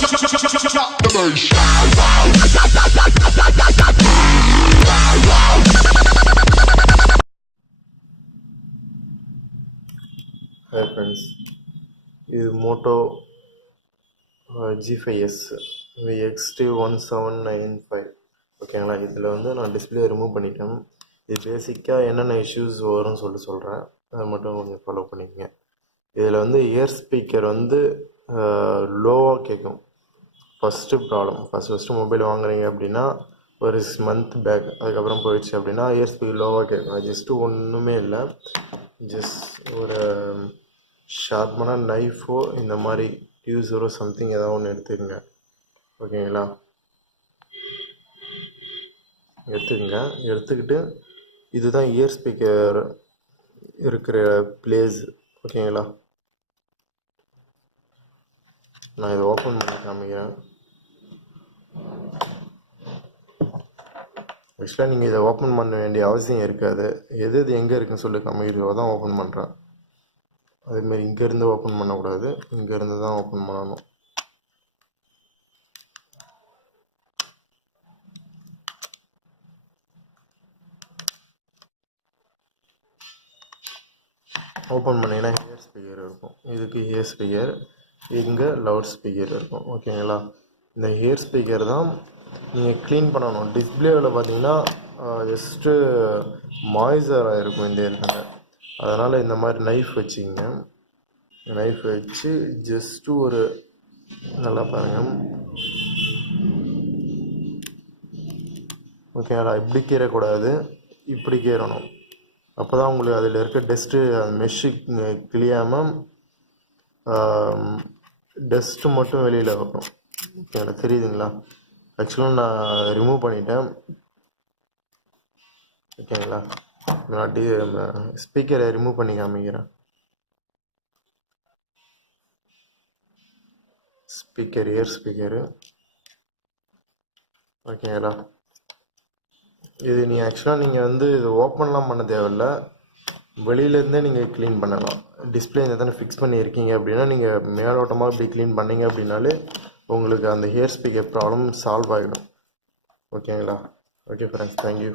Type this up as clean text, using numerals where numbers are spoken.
Hi friends, இது Moto G5s XT1795 ஓகேங்களா. இதில் வந்து நான் டிஸ்பிளே ரிமூவ் பண்ணிட்டேன். இது பேசிக்காக என்னென்ன இஷ்யூஸ் வரும்னு சொல்கிறேன், அதை மட்டும் கொஞ்சம் ஃபாலோ பண்ணிக்கங்க. இதில் வந்து இயர் ஸ்பீக்கர் வந்து லோவாக கேட்கும். First problem. ஃபஸ்ட்டு மொபைல் வாங்குறீங்க அப்படின்னா ஒரு 6 month பேக், அதுக்கப்புறம் போயிடுச்சு அப்படின்னா இயர் ஸ்பீக்கர் லோவாக கேட்கும். ஜஸ்ட்டு ஒன்றுமே இல்லை, ஜஸ்ட் ஒரு ஷார்ப்பான நைஃபோ இந்த மாதிரி டியூசரோ சம்திங் ஏதாவது ஒன்று எடுத்துக்கங்க. ஓகேங்களா, எடுத்துக்கிட்டு இதுதான் இயர் ஸ்பீக்கர் இருக்கிற பிளேஸ். ஓகேங்களா, நான் இதை ஓப்பன் பண்ணி காமிக்கிறேன். ஆக்சுவலாக நீங்கள் இதை ஓப்பன் பண்ண வேண்டிய அவசியம் இருக்காது. எது எங்கே இருக்குன்னு சொல்லி காமிக்கிறதோ தான் ஓப்பன் பண்ணுறேன். அதேமாரி இங்கேருந்து ஓப்பன் பண்ணக்கூடாது, இங்கேருந்து தான் ஓப்பன் பண்ணணும். ஓப்பன் பண்ணிங்கன்னா ஹியர் ஸ்பீக்கர் இருக்கும். இதுக்கு ஹியர் ஸ்பீக்கர், இங்கே லவுட் ஸ்பீக்கர் இருக்கும். ஓகேங்களா, இந்த ஹியர் ஸ்பீக்கர் தான் நீங்கள் க்ளீன் பண்ணணும். டிஸ்பிளேவில் பார்த்தீங்கன்னா ஜஸ்ட்டு மாய்ஸர் ஆகிருக்கும் இந்த இடத்துல. அதனால் இந்த மாதிரி நைஃப் வச்சுக்கிங்க. நைஃப் வச்சு ஜஸ்ட்டு ஒரு நல்லா பாருங்கள். ஓகேங்களா, இப்படி கீறக்கூடாது, இப்படி கீறணும். அப்போ தான் உங்களுக்கு அதில் இருக்க டஸ்ட்டு மெஷ்ஷு கிளியாமல் டஸ்ட்டு மட்டும் வெளியில் வரும். ஓகேங்களா, தெரியுதுங்களா? ஆக்சுவலாக நான் ரிமூவ் பண்ணிட்டேன். ஓகேங்களா, நான் ஸ்பீக்கரை ரிமூவ் பண்ணி காமிக்கிறேன். Speaker, year speaker. ஓகேங்களா, இது நீங்கள் ஆக்சுவலாக நீங்கள் வந்து இது ஓப்பன்லாம் பண்ண தேவையில்ல, வெளியிலேருந்தே நீங்கள் க்ளீன் பண்ணலாம். டிஸ்பிளே இந்த தானே ஃபிக்ஸ் பண்ணியிருக்கீங்க அப்படின்னா நீங்கள் மேலோட்டமாக இப்படி க்ளீன் பண்ணிங்க அப்படின்னாலே உங்களுக்கு அந்த ஹியர் ஸ்பீக்கர் ப்ராப்ளம் சால்வ் ஆகிடும். ஓகேங்களா. Okay friends, thank you.